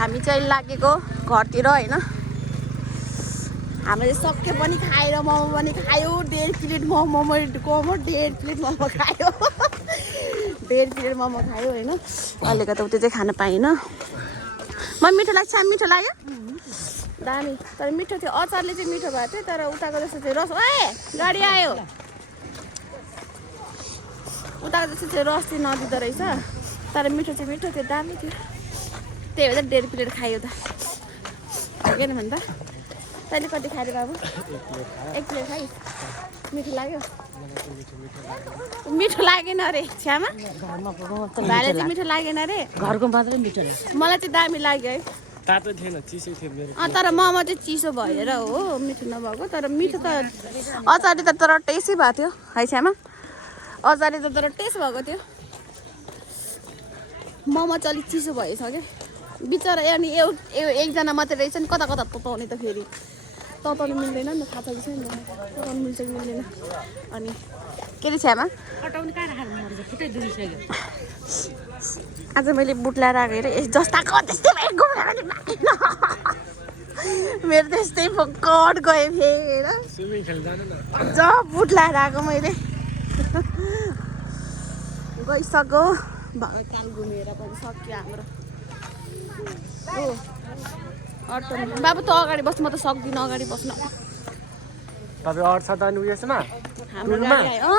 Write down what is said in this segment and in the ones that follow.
हामी चाहिँ लागेको घरतिर होइन हामीले सके पनि खाएर मोमो पनि खायो 1.5 प्लेट मोमो 1.5 प्लेट मोमो खायो 1.5 प्लेट मोमो खायो होइन अहिले त उतै चाहिँ खान पाइन म मिठो लाग्छ मिठो लाग्यो दामी तर मिठो थियो अचारले चाहिँ मिठो भएको थियो तर उताको जस्तो चाहिँ रस ए गाडी आयो उताको जस्तो चाहिँ रस चाहिँ नदिँदो रहेछ तर मिठो चाहिँ मिठो थियो दामी थियो त्यही भएर 1.5 प्लेट खायो त होइन भन्दा तैँले कति खायो बाबु 1 प्लेट खाइ मिठो लाग्यो मिठो लागेन अरे छ्यामा भाइलाई चाहिँ मिठो लागेन अरे घरको मात्रै मिठो मलाई चाहिँ दामी लाग्यो है तातो थिएन चिसो थियो मेरो तर मोमो चाहिँ चिसो भएर हो मिठो नभएको तर मिठो त अचारले त तर टेस्टै भएको थियो है छ्यामा अचारले त तर टेस्ट भएको थियो मोमो चाहिँ अलिक चिसो भएछ क्या बिचरा अनि एकजना मात्रै रहेछ नि कता कता तताउने त फेरि तताउनु मिल्दैन नि त थाहा छ कि छैन तताउनु मिल्छ कि मिल्दैन अनि के अरे छ्यामा अटाउनु कहाँ राखेर मर्छ खुट्टै दुखिसक्यो आज मैले बुट लाएर आएको हेरेँ जस्ताको त्यस्तै मेरो त्यस्तै कट गयो फेर स्विमिङ खेल्न जानु न ज बुट लाएर आएको मैले गइसक्यो काल घुमेर पनि सक्यो हाम्रो अटो बाबु त अगाडि बस्नु म त सक्दिनँ अगाडि बस्न तपाईँ अट्छ त अनि उयसमा हाम्रो गाडी आयो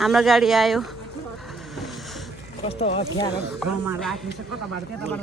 हाम्रो गाडी आयो कस्तो अप्ठ्यारो ठाउँमा राख्नु छ कताबाट त्यताबाट